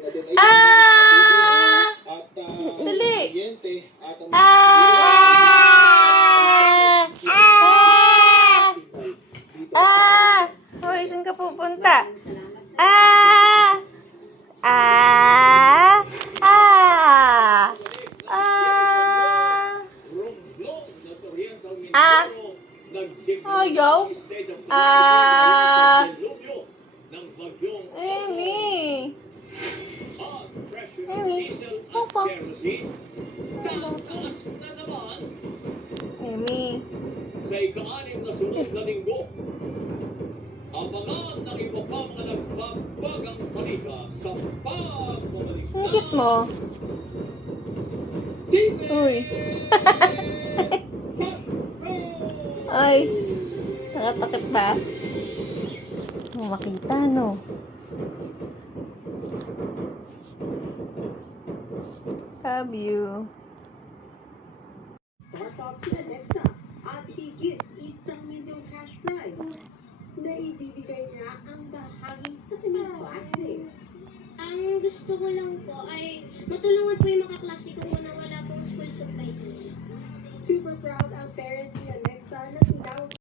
na din ay Ah! at uh, Dali. kuryente at ang Ah! Ah! Ah! Hoy, saan ka pupunta? Ah! Ah! Ah! Ah! Ah! Ayaw? Ah! Amy! Amy! Papa! Amy! Sa ika-anim na sunod na linggo, abangan ng iba pa mga nagbabagang palika sa pagbabalik Ang cute mo. Uy. Ay. Nakatakot ba? Makita, no? Love you. Startup si Alexa at higit isang milyong cash prize na ibibigay niya ang bahagi sa kanyang classmates. Ang gusto ko lang po ay matulungan po yung mga kaklase ko na wala pong school supplies. Super proud ang parents ni Alexa na tinawag